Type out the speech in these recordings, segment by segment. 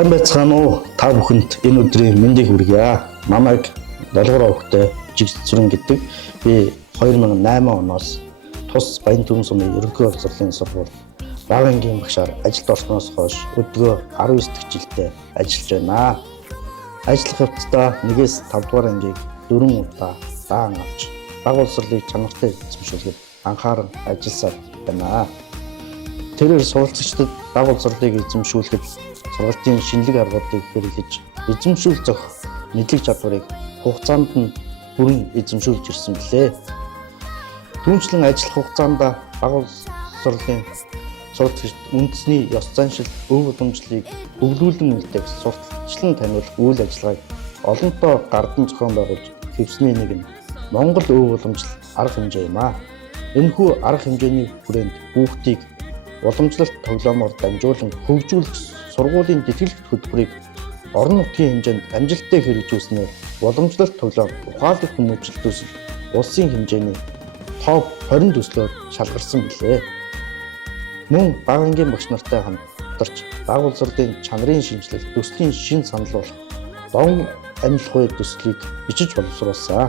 Сайн байцгаана уу? Та бүхэнд энэ өдрийн мэндийг хүргье. Намайг Долгор өвгтэй Жигсүрэн гэдэг. Би 2008 оноос тус Баян-Түмэн сумын ерөнхий боловсролын сургууль бага ангийн багшаар ажилд орсноос хойш өдгөө 19 дэх жилдээ ажиллаж байна. Ажиллах явцдаа 1-5 дугаар ангийг 4 удаа даан авч бага боловсролыг чанартай эзэмшүүлэхэд анхааран ажилласаар байна. Тэрээр суралцагчдад бага боловсролыг эзэмшүүлэхэд сургалтын шинэлэг аргуудыг хэрэглэж эзэмшүүл зөх мэдлэг чадварыг хугацаанд нь бүрэн эзэмшүүлж ирсэн билээ. Түүнчлэн ажиллах хугацаанд бага боловсролын суралцагчид үндэсний ёс заншил, өв уламжлалыг хөгжүүлэн мэддэг сурталчлан таниулах үйл ажиллагааг олонтоо гардан зохион байгуулж хэвсний нэг нь Монгол өв уламжлал арга хэмжээ юм а. Энэхүү арга хэмжээний хүрээнд хүүхдийг уламжлалт тоглоомоор дамжуулан хөгжүүлэх сургуулийн детгэлт хөтөлбөрийг орон нутгийн хэмжээнд амжилттай хэрэгжүүлснээр уламжлалт тоглоом ухаалаг хүмүүжил төсөл улсын хэмжээний топ 20 төслөөр шалгарсан билээ. Мөн бага ангийн багш нартай хамтарч бага боловсролын чанарын шинжилэл төслийн шин санал болох дон амьлах үе төслийг бичиж боловсруулсан.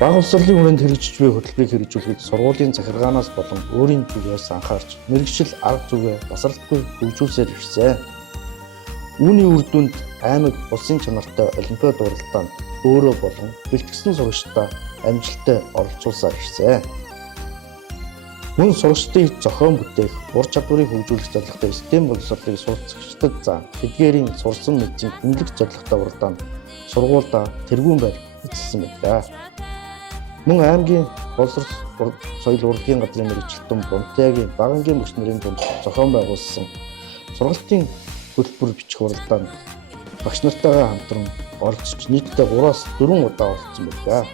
Бага боловсролын хүрээнд хэрэгжиж буй хөтөлбөрийг хэрэгжүүлэхэд сургуулийн захиргаанаас болон өөрийн зүгээс анхаарч мэргэжил арга зүгээ басралтгүй хөгжүүлсээр ирсэн. Үүний үр дүнд аймаг улсын чанартай олимпиад уралдаанд өөрөө болон бэлтгэсэн сурагчдаа амжилттай оролцуулсаар ирсэн. Мөн сурагчдыг зохион бүтээх, ур чадварыг хөгжүүлэх зорилготой STEM боловсролыг суралцагчдад заан тэдгээрийн сурсан мэдсийг хөндлөх зорилготой уралдаанд сургуульдаа тэргүүн байр эзэлсэн байдаг. Мөн аймгийн боловсрол соёл урлагийн газрын мэргэжилтэн Бунтягийн бага ангийн багш нарын дунд зохион байгуулсан сургалтын хөтөлбөр бичих уралдаанд багш нартайгаа хамтран оролцож нийтдээ 3-4 удаа оролцсон байдаг.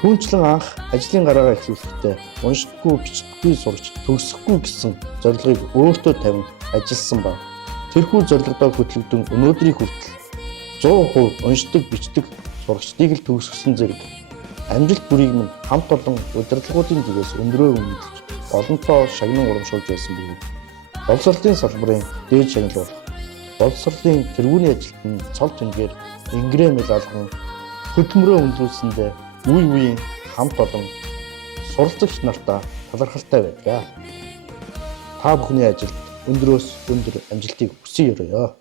Түүнчлэн анх ажлын гараагаа эхлүүлэхдээ уншдаггүй, бичдэггүй сурагч төгсөхгүй гэсэн зорилгыг өөртөө тавин ажилласан ба тэрхүү зорилгодоо хөтлөгдөн өнөөдрийн хүртэл 100% уншдаг, бичдэг сурагчдыг л төгсгсөн зэрэг амжилт бүрийг минь хамт олон удирдлагуудын зүгээс өндрөө үнэлж олонтоо шагнан урамшуулж байсан бөгөөд боловсролын салбарын дээд шагналуулах боловсролын тэргүүний ажилтны цол тэнгээр ингрэм алган хөдөлмөрөө өндөрлсөндөө үе үеийн хамт олон суралцагч нартаа талархалтай байдаг. Та бүхний ажилд өндрөөс өндөр амжилтыг хүсье өрөөё.